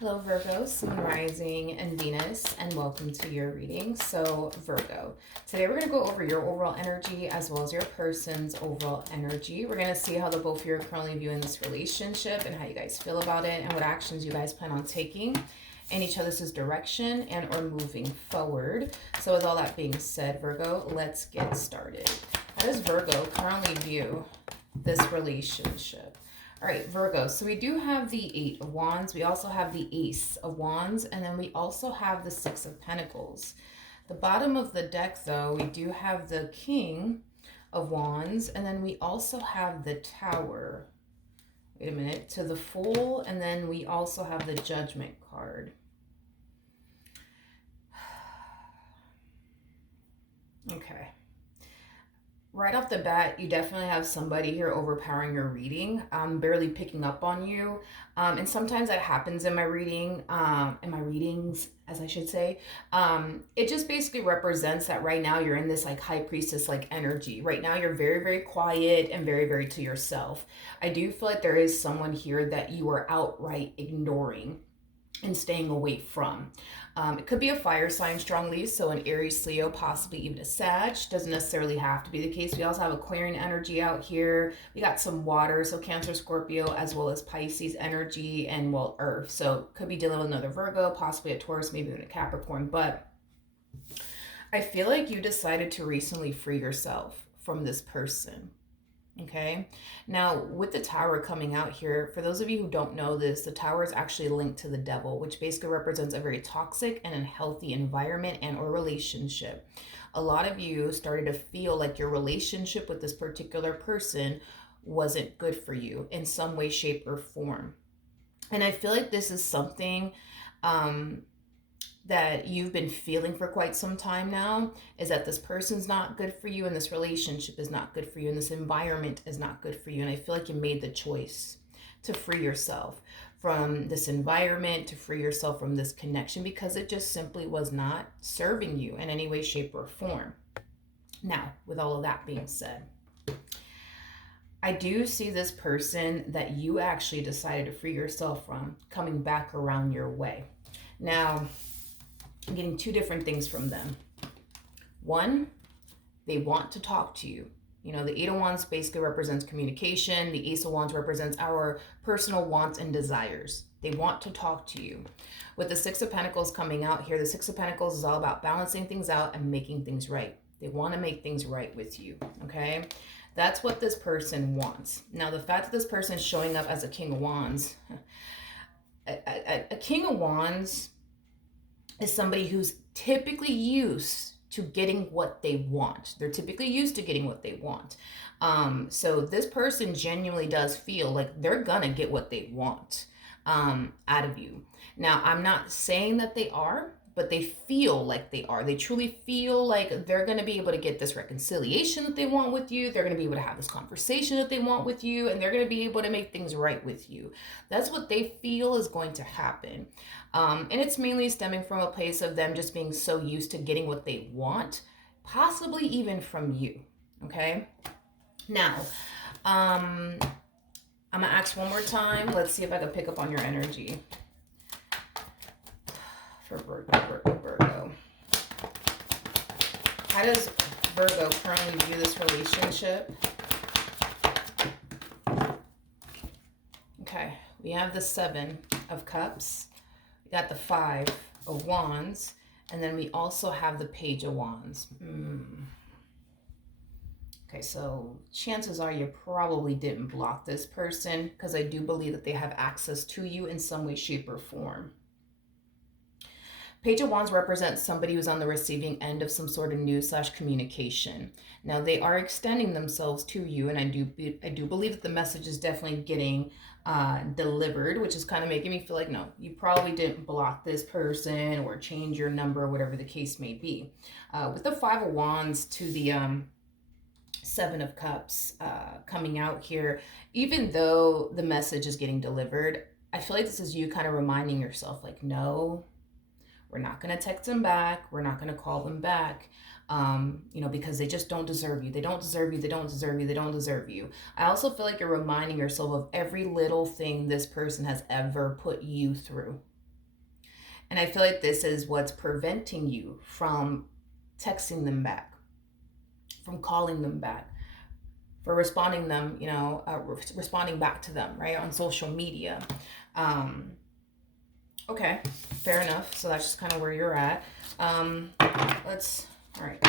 Hello, Virgo, Sun Rising, and Venus, and welcome to your reading. So, Virgo, today we're going to go over your overall energy as well as your person's overall energy. We're going to see how the both of you are currently viewing this relationship and how you guys feel about it and what actions you guys plan on taking in each other's direction and or moving forward. So, with all that being said, Virgo, let's get started. How does Virgo currently view this relationship? All right, Virgo. So we do have the Eight of Wands. We also have the Ace of Wands. And then we also have the Six of Pentacles. The bottom of the deck, though, we do have the King of Wands. And then we also have the Tower. Wait a minute. To the Fool. And then we also have the Judgment card. Okay. Right off the bat, you definitely have somebody here overpowering your reading, barely picking up on you. And sometimes that happens in my readings, as I should say. It just basically represents that right now you're in this like high priestess like energy. Right now you're very, very quiet and very, very to yourself. I do feel like there is someone here that you are outright ignoring and staying away from. It could be a fire sign strongly, so an Aries, Leo, possibly even a Sag. Doesn't necessarily have to be the case. We also have Aquarian energy out here. We got some water, so Cancer, Scorpio, as well as Pisces energy and, well, Earth. So could be dealing with another Virgo, possibly a Taurus, maybe even a Capricorn. But I feel like you decided to recently free yourself from this person. Okay, now with the Tower coming out here, for those of you who don't know this, the Tower is actually linked to the devil, which basically represents a very toxic and unhealthy environment and or relationship. A lot of you started to feel like your relationship with this particular person wasn't good for you in some way, shape, or form. And I feel like this is something that you've been feeling for quite some time now, is that this person's not good for you and this relationship is not good for you and this environment is not good for you. And I feel like you made the choice to free yourself from this environment, to free yourself from this connection, because it just simply was not serving you in any way, shape, or form. Now, with all of that being said, I do see this person that you actually decided to free yourself from coming back around your way. Now, I'm getting two different things from them. One, they want to talk to you. You know, the Eight of Wands basically represents communication. The Ace of Wands represents our personal wants and desires. They want to talk to you. With the Six of Pentacles coming out here, the Six of Pentacles is all about balancing things out and making things right. They want to make things right with you, okay? That's what this person wants. Now, the fact that this person is showing up as a King of Wands, a King of Wands is somebody who's typically used to getting what they want. They're typically used to getting what they want. So this person genuinely does feel like they're gonna get what they want out of you. Now, I'm not saying that they are, but they feel like they are. They truly feel like they're going to be able to get this reconciliation that they want with you. They're going to be able to have this conversation that they want with you, and they're going to be able to make things right with you. That's what they feel is going to happen. And it's mainly stemming from a place of them just being so used to getting what they want, possibly even from you. Okay? Now, I'm going to ask one more time. Let's see if I can pick up on your energy. For Virgo. How does Virgo currently view this relationship? Okay, we have the Seven of Cups. We got the Five of Wands. And then we also have the Page of Wands. Okay, so chances are you probably didn't block this person, because I do believe that they have access to you in some way, shape, or form. Page of Wands represents somebody who's on the receiving end of some sort of news/communication. Now, they are extending themselves to you, and I do believe that the message is definitely getting delivered, which is kind of making me feel like, no, you probably didn't block this person or change your number, whatever the case may be. With the Five of Wands to the Seven of Cups coming out here, even though the message is getting delivered, I feel like this is you kind of reminding yourself, like, no, we're not going to text them back. We're not going to call them back, because they just don't deserve you. They don't deserve you. They don't deserve you. They don't deserve you. I also feel like you're reminding yourself of every little thing this person has ever put you through. And I feel like this is what's preventing you from texting them back, from calling them back, for responding them, responding back to them, right, on social media. Um, okay, fair enough. So that's just kind of where you're at. Um, all right.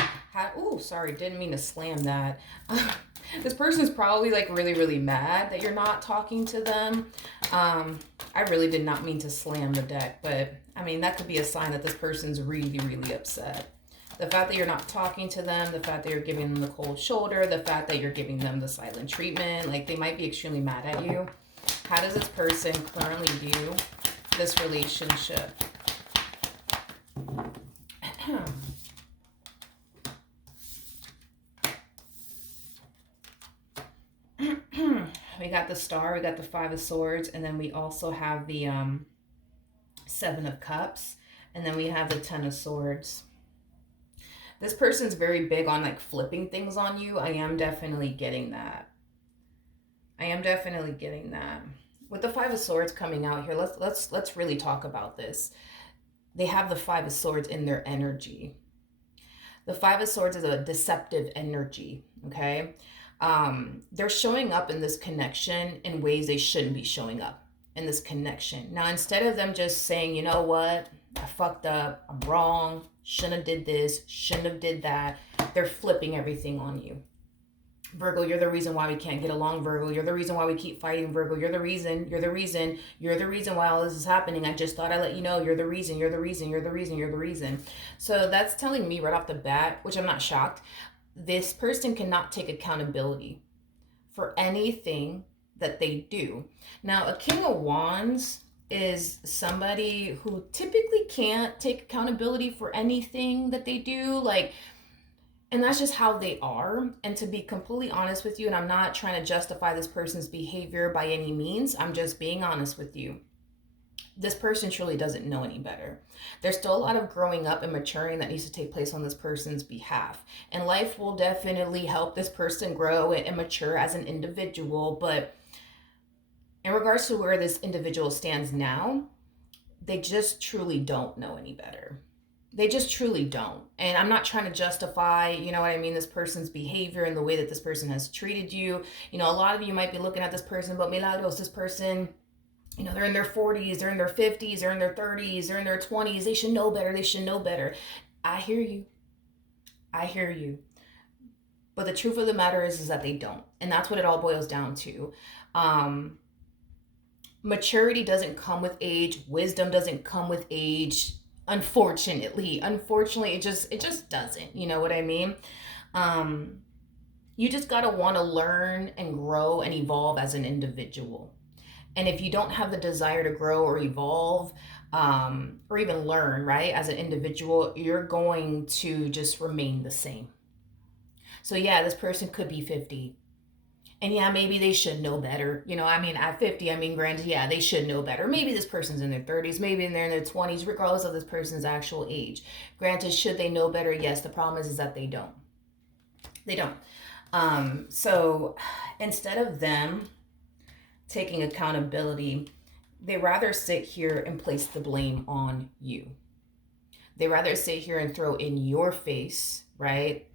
Oh, sorry, didn't mean to slam that. This person's probably like really, really mad that you're not talking to them. I really did not mean to slam the deck, but I mean, that could be a sign that this person's really, really upset. The fact that you're not talking to them, the fact that you're giving them the cold shoulder, the fact that you're giving them the silent treatment, like they might be extremely mad at you. How does this person currently view this relationship? We got the Star, we got the Five of Swords, and then we also have the Seven of Cups, and then we have the Ten of Swords. This person's very big on like flipping things on you. I am definitely getting that. With the Five of Swords coming out here, let's really talk about this. They have the Five of Swords in their energy. The Five of Swords is a deceptive energy, okay? They're showing up in this connection in ways they shouldn't be showing up in this connection. Now, instead of them just saying, you know what, I fucked up, I'm wrong, shouldn't have did this, shouldn't have did that, they're flipping everything on you. Virgo, you're the reason why we can't get along, Virgo. You're the reason why we keep fighting, Virgo. You're the reason why all this is happening. I just thought I'd let you know you're the reason. So that's telling me right off the bat, which I'm not shocked, this person cannot take accountability for anything that they do. Now, a King of Wands is somebody who typically can't take accountability for anything that they do, and that's just how they are. And to be completely honest with you, and I'm not trying to justify this person's behavior by any means, I'm just being honest with you, this person truly doesn't know any better. There's still a lot of growing up and maturing that needs to take place on this person's behalf. And life will definitely help this person grow and mature as an individual. But in regards to where this individual stands now, they just truly don't know any better. They just truly don't. And I'm not trying to justify, this person's behavior and the way that this person has treated you. A lot of you might be looking at this person, but Milagros, this person, they're in their 40s, they're in their 50s, they're in their 30s, they're in their 20s. They should know better. I hear you. But the truth of the matter is that they don't. And that's what it all boils down to. Maturity doesn't come with age. Wisdom doesn't come with age. Unfortunately, it just doesn't. You know what I mean? You just got to want to learn and grow and evolve as an individual. And if you don't have the desire to grow or evolve, or even learn, right, as an individual, you're going to just remain the same. So yeah, this person could be 50. And yeah, maybe they should know better. At 50, granted, yeah, they should know better. Maybe this person's in their 30s, maybe they're in their 20s, regardless of this person's actual age. Granted, should they know better? Yes, the problem is that they don't. So instead of them taking accountability, they rather sit here and place the blame on you. They rather sit here and throw in your face, right,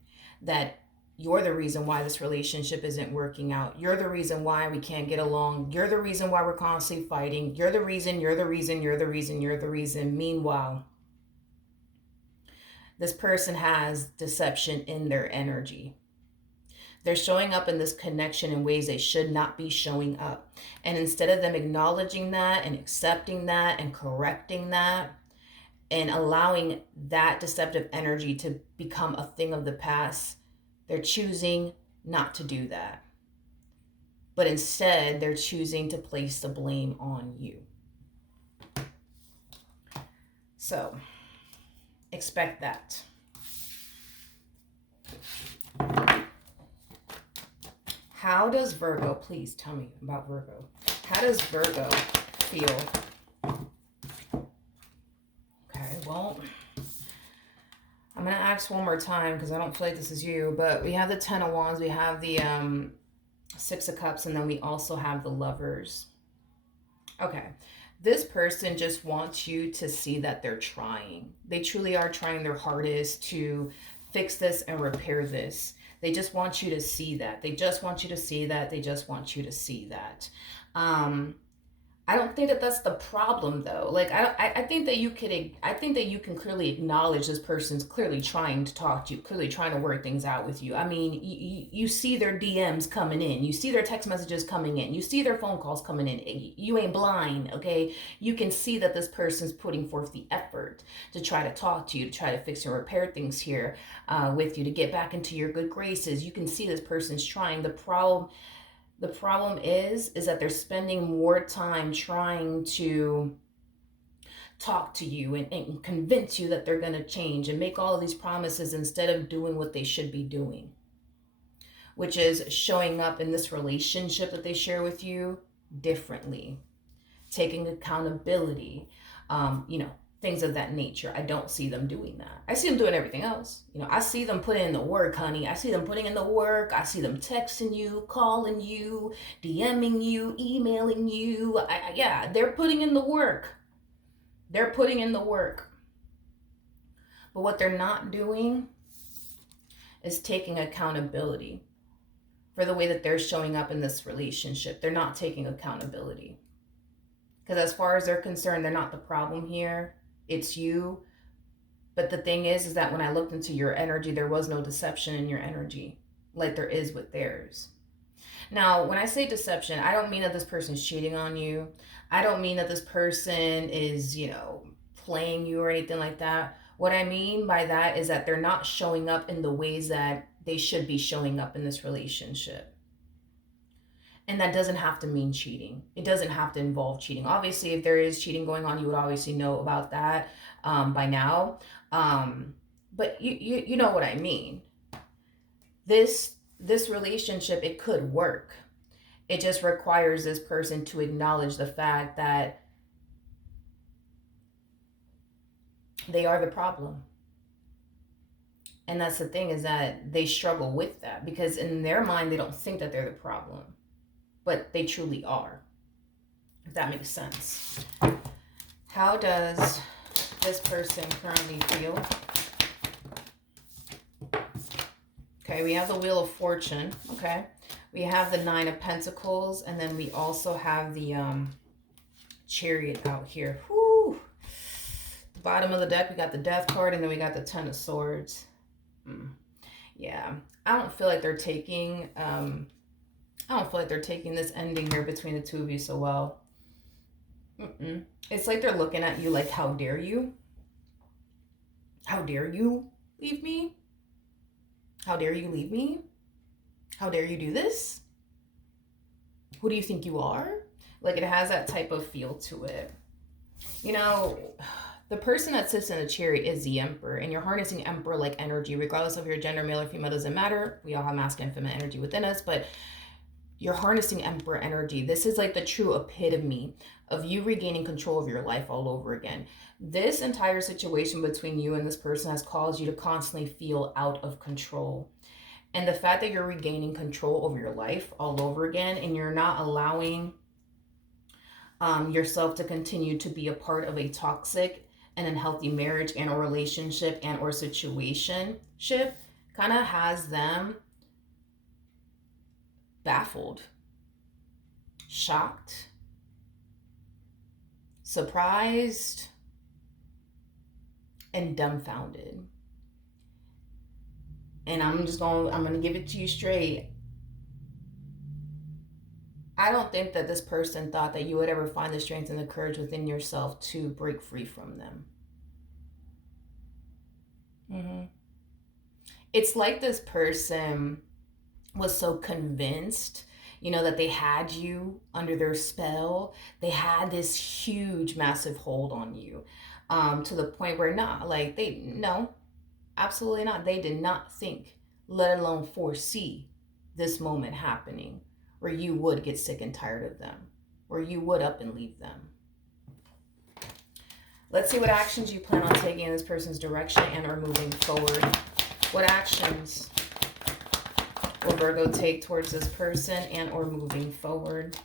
that you're the reason why this relationship isn't working out. You're the reason why we can't get along. You're the reason why we're constantly fighting. You're the reason. Meanwhile, this person has deception in their energy. They're showing up in this connection in ways they should not be showing up. And instead of them acknowledging that and accepting that and correcting that and allowing that deceptive energy to become a thing of the past, they're choosing not to do that. But instead, they're choosing to place the blame on you. So, expect that. How does Virgo, please tell me about Virgo. How does Virgo feel? Okay, well, I'm going to ask one more time because I don't feel like this is you, but we have the Ten of Wands, we have the Six of Cups, and then we also have the Lovers. Okay, This person just wants you to see that they're trying. They truly are trying their hardest to fix this and repair this. They just want you to see that. They just want you to see that. They just want you to see that. Um, I don't think that that's the problem though. Like I think that I think that you can clearly acknowledge this person's clearly trying to talk to you, clearly trying to work things out with you. I mean, you see their DMs coming in, you see their text messages coming in, you see their phone calls coming in. You ain't blind, okay? You can see that this person's putting forth the effort to try to talk to you, to try to fix and repair things here with you, to get back into your good graces. You can see this person's trying. The problem is that they're spending more time trying to talk to you and convince you that they're going to change and make all of these promises instead of doing what they should be doing, which is showing up in this relationship that they share with you differently, taking accountability, things of that nature. I don't see them doing that. I see them doing everything else. I see them putting in the work, honey. I see them putting in the work. I see them texting you, calling you, DMing you, emailing you. Yeah, they're putting in the work. They're putting in the work. But what they're not doing is taking accountability for the way that they're showing up in this relationship. They're not taking accountability. Because as far as they're concerned, they're not the problem here. It's you. But the thing is that when I looked into your energy, there was no deception in your energy like there is with theirs. Now, when I say deception, I don't mean that this person's cheating on you. I don't mean that this person is, playing you or anything like that. What I mean by that is that they're not showing up in the ways that they should be showing up in this relationship. And that doesn't have to mean cheating. It doesn't have to involve cheating. Obviously, if there is cheating going on, you would obviously know about that by now. But you know what I mean. This relationship, it could work. It just requires this person to acknowledge the fact that they are the problem. And that's the thing, is that they struggle with that because in their mind, they don't think that they're the problem. But they truly are, if that makes sense. How does this person currently feel? Okay, we have the Wheel of Fortune. Okay, we have the Nine of Pentacles, and then we also have the Chariot out here. Whoo! The bottom of the deck, we got the Death card, and then we got the Ten of Swords. Yeah, I don't feel like they're taking this ending here between the two of you so well. It's like they're looking at you like, how dare you? How dare you leave me? How dare you leave me? How dare you do this? Who do you think you are? Like, it has that type of feel to it. The person that sits in the Chariot is the Emperor, and you're harnessing Emperor-like energy, regardless of your gender, male or female, doesn't matter. We all have masculine and feminine energy within us, but you're harnessing Emperor energy. This is like the true epitome of you regaining control of your life all over again. This entire situation between you and this person has caused you to constantly feel out of control. And the fact that you're regaining control over your life all over again, and you're not allowing yourself to continue to be a part of a toxic and unhealthy marriage and or relationship and or situationship, kind of has them baffled, shocked, surprised, and dumbfounded. And I'm going to give it to you straight. I don't think that this person thought that you would ever find the strength and the courage within yourself to break free from them. It's like this person was so convinced, that they had you under their spell. They had this huge, massive hold on you, to the point where no, absolutely not. They did not think, let alone foresee this moment happening where you would get sick and tired of them, where you would up and leave them. Let's see what actions you plan on taking in this person's direction and or moving forward. What actions will Virgo take towards this person and or moving forward?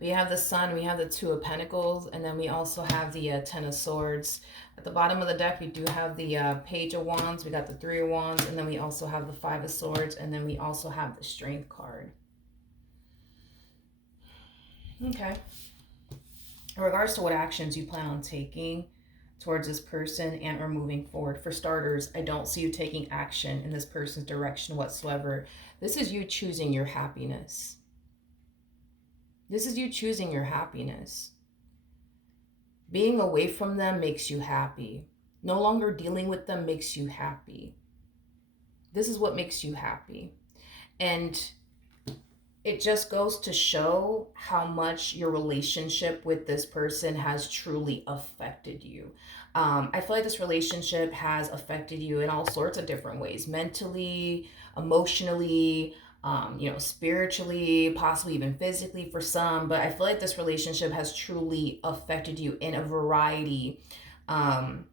We have the Sun, we have the Two of Pentacles, and then we also have the Ten of Swords. At the bottom of the deck, we do have the Page of Wands, we got the Three of Wands, and then we also have the Five of Swords, and then we also have the Strength card. Okay. In regards to what actions you plan on taking towards this person and or moving forward. For starters, I don't see you taking action in this person's direction whatsoever. This is you choosing your happiness. This is you choosing your happiness. Being away from them makes you happy. No longer dealing with them makes you happy. This is what makes you happy. And it just goes to show how much your relationship with this person has truly affected you. I feel like this relationship has affected you in all sorts of different ways. Mentally, emotionally, spiritually, possibly even physically for some. But I feel like this relationship has truly affected you in a variety of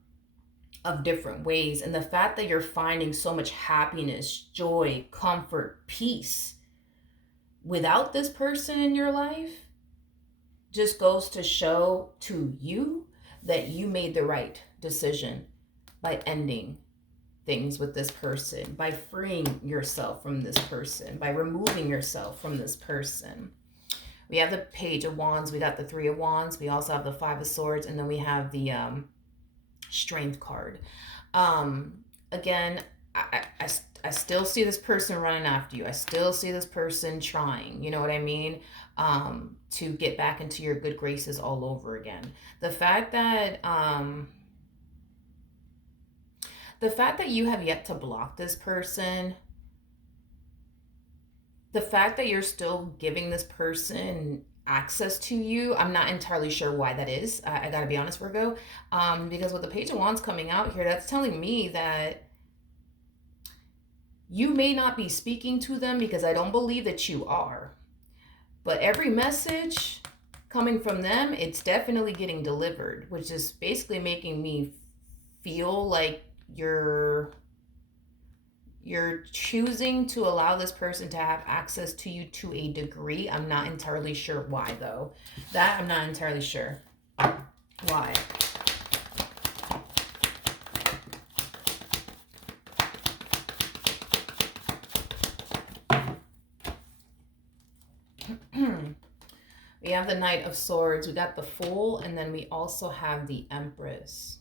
different ways. And the fact that you're finding so much happiness, joy, comfort, peace without this person in your life just goes to show to you that you made the right decision by ending things with this person, by freeing yourself from this person, by removing yourself from this person. We have the Page of Wands, we got the Three of Wands, we also have the Five of Swords, and then we have the Strength card. Again, I still see this person running after you. I still see this person trying, you know what I mean? To get back into your good graces all over again. The fact that you have yet to block this person, the fact that you're still giving this person access to you, I'm not entirely sure why that is. I gotta be honest, Virgo, because with the Page of Wands coming out here, that's telling me that you may not be speaking to them, because I don't believe that you are. But every message coming from them, it's definitely getting delivered, which is basically making me feel like you're choosing to allow this person to have access to you to a degree. I'm not entirely sure why, though. That I'm not entirely sure why. We have the Knight of Swords, we got the Fool, and then we also have the Empress.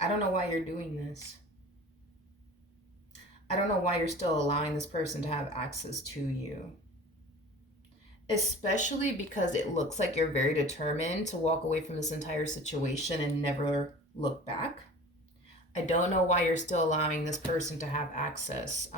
I don't know why you're doing this. I don't know why you're still allowing this person to have access to you. Especially because it looks like you're very determined to walk away from this entire situation and never look back. I don't know why you're still allowing this person to have access,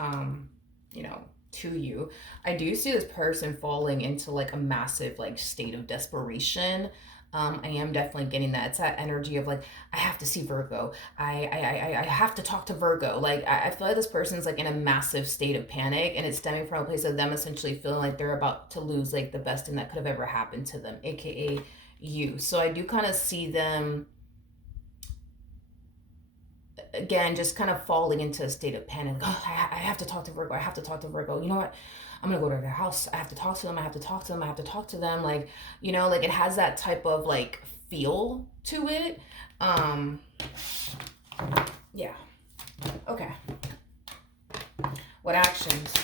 to you. I do see this person falling into like a massive like state of desperation. I am definitely getting that. It's that energy of like, I have to see Virgo. I have to talk to Virgo. Like, I feel like this person's like in a massive state of panic, and it's stemming from a place of them essentially feeling like they're about to lose like the best thing that could have ever happened to them, aka you. So I do kind of see them again just kind of falling into a state of panic. Like, oh, I have to talk to Virgo. I have to talk to Virgo. You know what? I'm gonna go to their house. I have to talk to them. I have to talk to them. I have to talk to them. Like, like it has that type of like feel to it. Yeah. Okay. What actions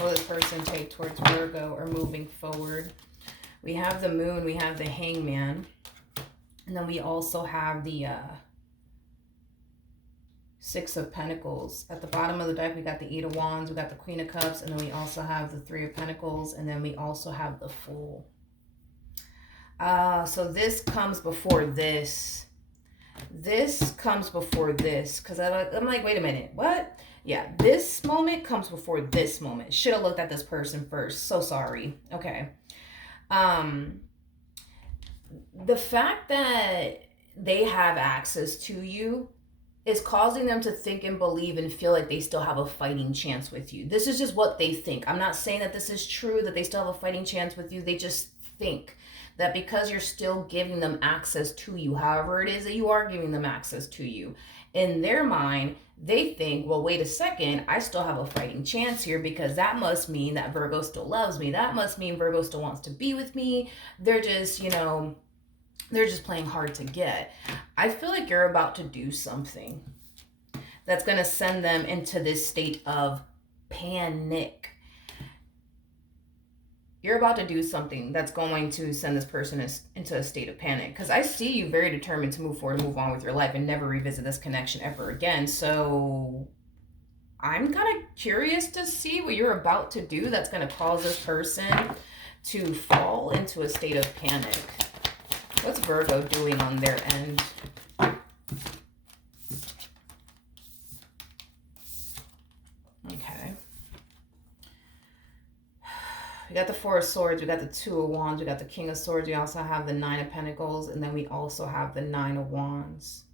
will this person take towards Virgo or moving forward? We have the Moon. We have the Hangman. And then we also have the Six of Pentacles. At the bottom of the deck, we got the Eight of Wands, we got the Queen of Cups, and then we also have the Three of Pentacles, and then we also have the Fool. So this comes before this. This comes before this, because I'm like, wait a minute, what? Yeah, this moment comes before this moment. Should have looked at this person first. So sorry. Okay. The fact that they have access to you is causing them to think and believe and feel like they still have a fighting chance with you. This is just what they think. I'm not saying that this is true, that they still have a fighting chance with you. They just think that because you're still giving them access to you, however it is that you are giving them access to you, In their mind, they think, well, wait a second, I still have a fighting chance here, because that must mean that Virgo still loves me. That must mean Virgo still wants to be with me. They're just, they're just playing hard to get. I feel like you're about to do something that's going to send them into this state of panic. You're about to do something that's going to send this person into a state of panic, because I see you very determined to move forward and move on with your life and never revisit this connection ever again. So I'm kind of curious to see what you're about to do that's going to cause this person to fall into a state of panic. What's Virgo doing on their end? Okay. We got the Four of Swords, we got the Two of Wands, we got the King of Swords, we also have the Nine of Pentacles, and then we also have the Nine of Wands.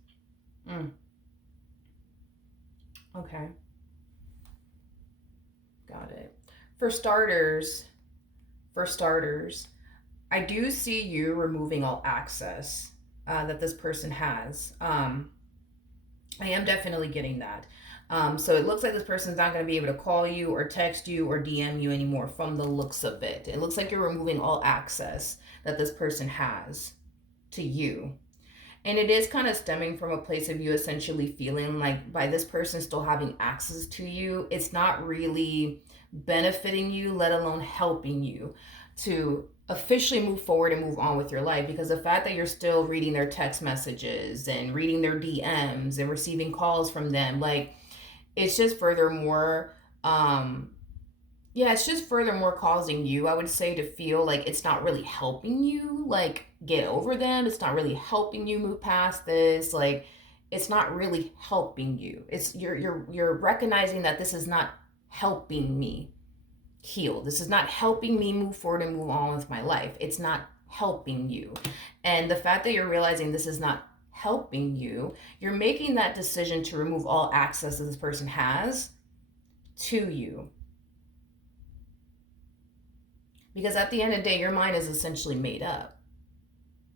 Okay. Got it. For starters, I do see you removing all access that this person has. I am definitely getting that. So it looks like this person's not going to be able to call you or text you or DM you anymore from the looks of it. It looks like you're removing all access that this person has to you. And it is kind of stemming from a place of you essentially feeling like by this person still having access to you, it's not really benefiting you, let alone helping you to officially move forward and move on with your life. Because the fact that you're still reading their text messages and reading their DMs and receiving calls from them, like, it's just furthermore, it's just furthermore causing you, I would say, to feel like it's not really helping you, like, get over them. It's not really helping you move past this. Like, it's not really helping you. It's you're recognizing that this is not helping me heal. This is not helping me move forward and move on with my life. It's not helping you. And the fact that you're realizing this is not helping you, you're making that decision to remove all access that this person has to you. Because at the end of the day, your mind is essentially made up.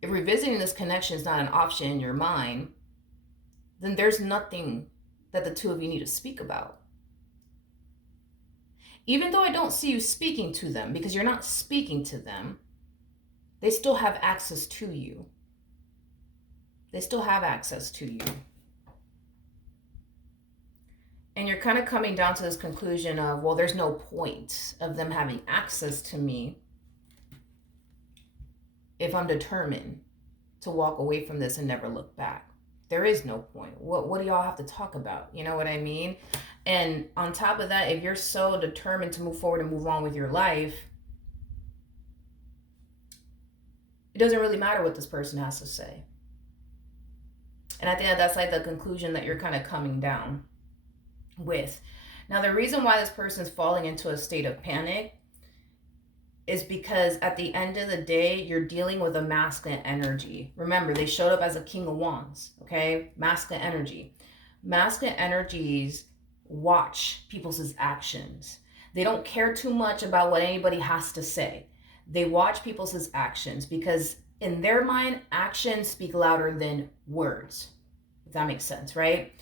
If revisiting this connection is not an option in your mind, then there's nothing that the two of you need to speak about. Even though I don't see you speaking to them, because you're not speaking to them, they still have access to you. They still have access to you. And you're kind of coming down to this conclusion of, well, there's no point of them having access to me if I'm determined to walk away from this and never look back. There is no point. What do y'all have to talk about? You know what I mean? And on top of that, if you're so determined to move forward and move on with your life, it doesn't really matter what this person has to say. And I think that that's like the conclusion that you're kind of coming down with. Now, the reason why this person is falling into a state of panic is because at the end of the day, you're dealing with a masculine energy. Remember, they showed up as a King of Wands, okay? Masculine energy. Masculine energies watch people's actions. They don't care too much about what anybody has to say. They watch people's actions because in their mind, actions speak louder than words, if that makes sense, right?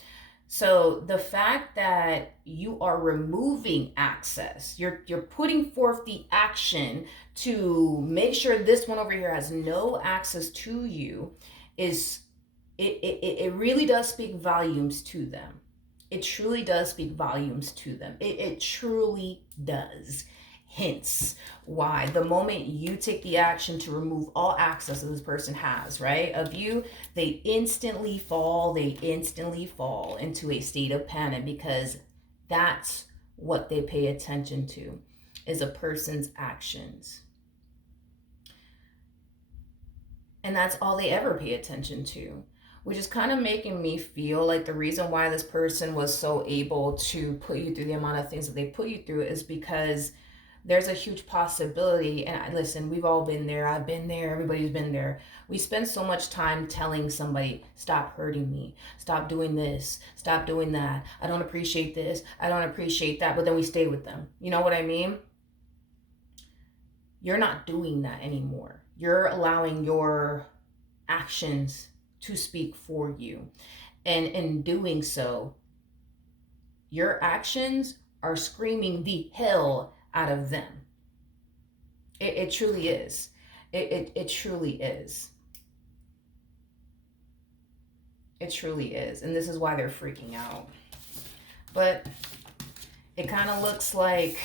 So the fact that you are removing access, you're putting forth the action to make sure this one over here has no access to you, is it really does speak volumes to them. It truly does speak volumes to them. It truly does. Hence why the moment you take the action to remove all access that this person has, right, of you, they instantly fall into a state of panic, because that's what they pay attention to, is a person's actions. And that's all they ever pay attention to, which is kind of making me feel like the reason why this person was so able to put you through the amount of things that they put you through is because there's a huge possibility, and listen, we've all been there, I've been there, everybody's been there. We spend so much time telling somebody, stop hurting me, stop doing this, stop doing that, I don't appreciate this, I don't appreciate that, but then we stay with them. You know what I mean? You're not doing that anymore. You're allowing your actions to speak for you. And in doing so, your actions are screaming the hell out of them. It truly is. It truly is. It truly is. And this is why they're freaking out. But it kind of looks like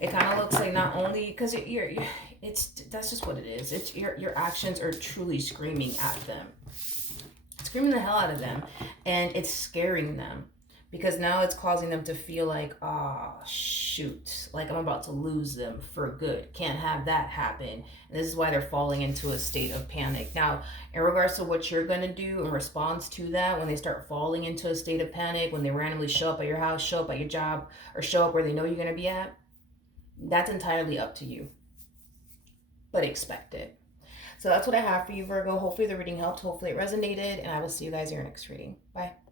not only because it's that's just what it is. It's your actions are truly screaming at them, screaming the hell out of them, and it's scaring them because now it's causing them to feel like, oh shoot, like I'm about to lose them for good. Can't have that happen. And this is why they're falling into a state of panic. Now, in regards to what you're going to do in response to that, when they start falling into a state of panic, when they randomly show up at your house, show up at your job, or show up where they know you're going to be at, that's entirely up to you. But expect it. So that's what I have for you, Virgo. Hopefully the reading helped. Hopefully it resonated. And I will see you guys in your next reading. Bye.